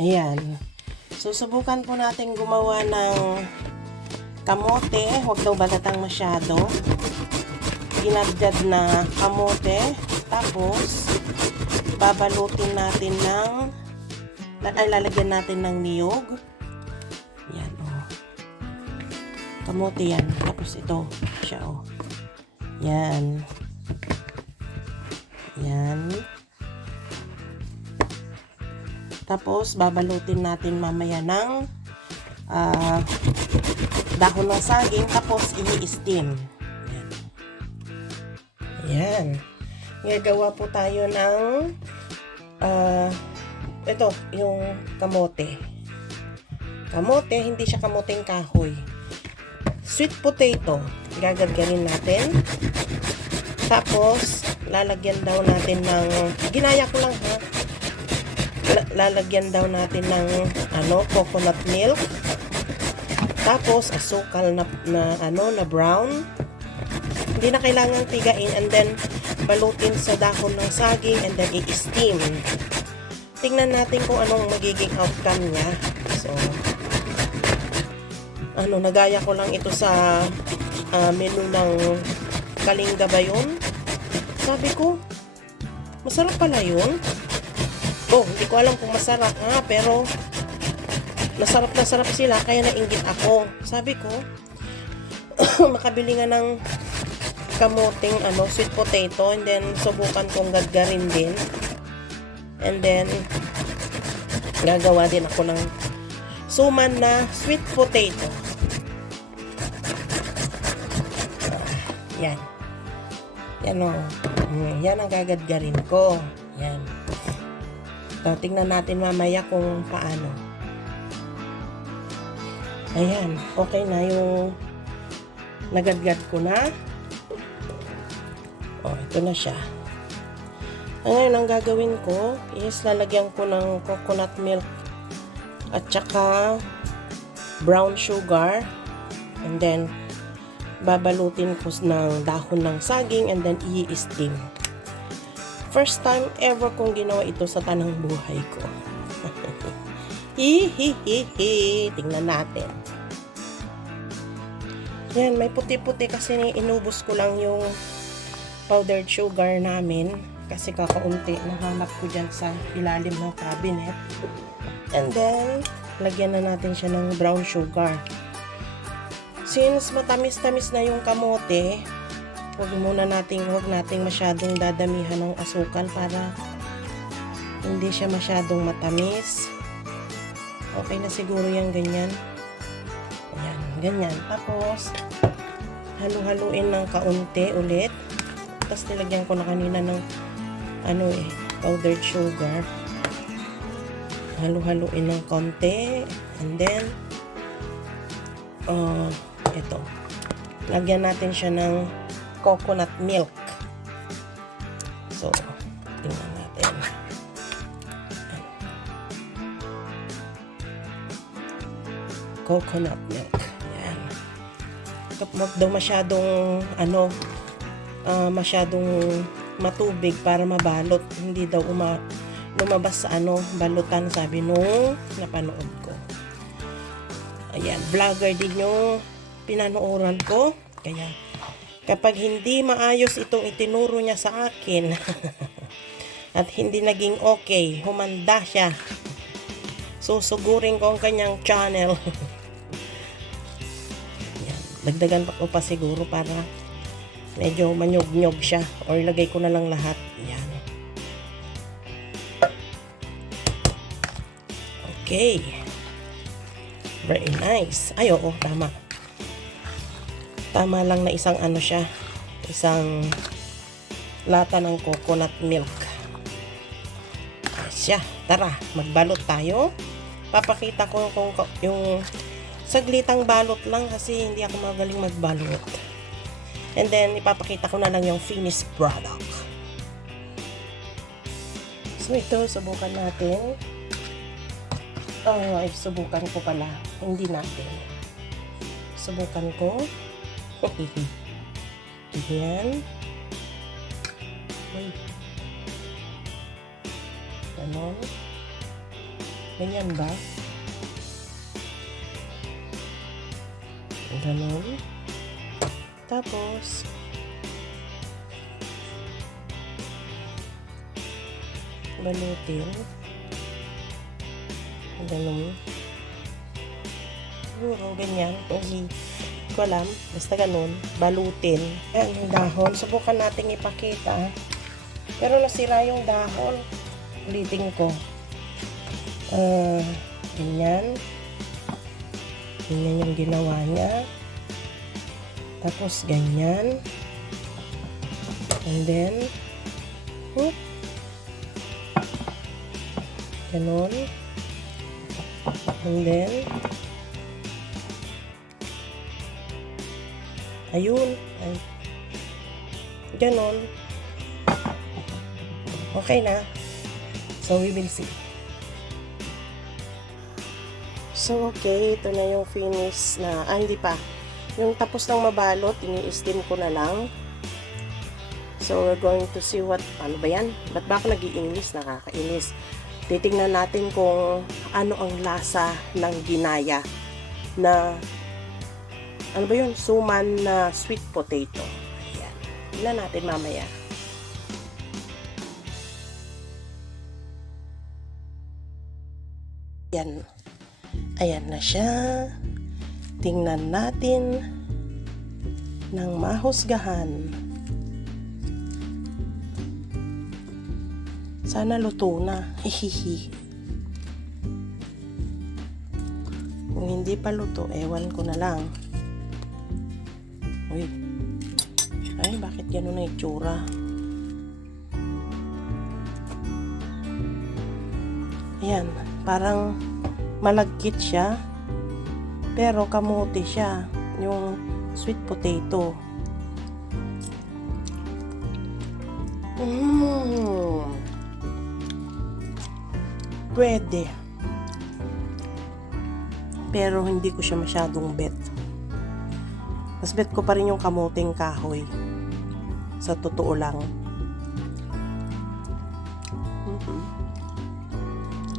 Ayan. Susubukan po natin gumawa ng kamote. Huwag daw balatang masyado. Ginadjad na kamote. Tapos, babalutin natin ng ay lalagyan natin ng niyog. Yan, oh. Kamote yan. Tapos ito, siya, oh. Yan. Yan. Tapos, babalutin natin mamaya ng ah, dahon ng saging. Tapos, i-steam. Yan. Yan. Gagawa po tayo ng ah, ito, yung kamote. Kamote, hindi siya kamoteng kahoy. Sweet potato. Gagadgarin natin. Tapos, lalagyan daw natin ng, ginaya ko lang ha, lalagyan daw natin ng, ano, coconut milk. Tapos, asukal na, na, ano, na brown. Hindi na kailangan tigain and then, balutin sa dahon ng saging and then i-steam. Tingnan natin kung anong magiging outcome niya. So, ano, nagaya ko lang ito sa ah, menu ng Kalinga ba yun? Sabi ko, masarap pala yun. Oh, hindi ko alam kung masarap nga, pero masarap na sarap sila, kaya nainggit ako. Sabi ko, makabili nga ng kamuting ano, sweet potato, and then subukan kong gaggarin din. And then, gagawa din ako ng suman na sweet potato. Yan. Yan o. Mm, Yan ang gagadgarin ko. Yan. So, tingnan natin mamaya kung paano. Ayan. Okay na yung nagadgad ko na. O, ito na siya. Ngayon, ang gagawin ko is lalagyan ko ng coconut milk at saka brown sugar and then babalutin ko ng dahon ng saging and then i-steam. First time ever kong ginawa ito sa tanang buhay ko. Hihihihi. Tingnan natin. Yan, may puti-puti kasi inubos ko lang yung powdered sugar namin kasi kakaunti nahanap ko dyan sa ilalim ng cabinet. And then, lagyan na natin siya ng brown sugar. Since matamis-tamis na yung kamote, huwag muna nating, huwag nating masyadong dadamihan ng asukal para hindi siya masyadong matamis. Okay na siguro yung ganyan. Ayan, ganyan. Tapos, halu-haluin ng kaunti ulit. Tapos nilagyan ko na kanina ng ano eh, powdered sugar. Halu-haluin ng konti. And then, uh, ito. Lagyan natin siya ng coconut milk. So, tingnan natin. Coconut milk. Ayan. Huwag daw masyadong, ano, ah, masyadong matubig para mabalot. Hindi daw uma, lumabas sa ano, balutan, sabi nung napanood ko. Ayan, vlogger din yung pinanooran ko. Kaya, kapag hindi maayos itong itinuro niya sa akin, at hindi naging okay, humanda siya. Susugurin ko ang kanyang channel. Ayan, dagdagan pa ko pa siguro para medyo manyog-nyog siya. Or lagay ko na lang lahat. Ayan. Okay. Very nice. Ay, oo, tama. Tama lang na isang ano siya. Isang lata ng coconut milk. Siya. Tara, magbalot tayo. Papakita ko kung yung saglitang balot lang kasi hindi ako magaling magbalot. And then, ipapakita ko na lang yung finished product. So, ito, subukan natin. Oh, ay, subukan ko pala. Hindi natin. Subukan ko. Ayan. Ganon. Ganyan ba? Ganon. Tapos, balutin. Ganon. Siguro, ganyan. Hindi ko alam. Basta ganun. Balutin. Yan, yung dahon. Subukan nating ipakita. Pero nasira yung dahon. Ulitin ko. Ah, ganyan. Ganyan yung ginawa niya. Tapos, ganyan. And then, whoop. Ganon. And then, ayun. Ay. Ganon. Okay na. So, we will see. So, okay. Ito na yung finish na, ah, hindi pa. Yung tapos ng mabalot, ini-steam ko na lang. So, we're going to see what, ano ba yan? Ba't ba ako nag-i-English? Nakakainis. Titingnan natin kung ano ang lasa ng ginaya na, ano ba yun? Suman na sweet potato. Ayan. Tingnan natin mamaya. Yan. Ayan na siya. Tingnan natin ng mahusgahan. Sana luto na. Hihihi. Kung hindi pa luto, ewan ko na lang. Uy. Ay, bakit gano'n na itsura? Ayan, parang malagkit siya. Pero kamote siya. Yung sweet potato. Mmm. Pwede. Pero hindi ko siya masyadong bet. Mas bet ko pa rin yung kamoteng kahoy. Sa totoo lang. Mhm.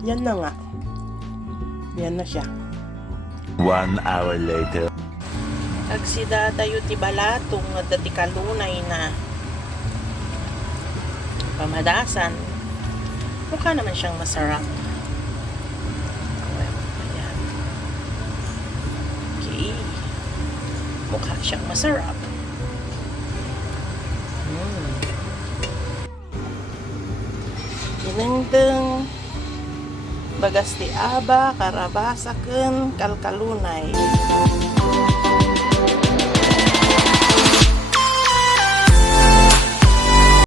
Yan na nga. Yan na siya. One hour later. Agsida tayo ti balatong nga dati kalunay na pamadasan. Mukha naman siyang masarap. Well, ayan. Okay. Mukha siyang masarap. Mm. Dinengdeng. Bagas ti aba, karabasaken, kalkalunay.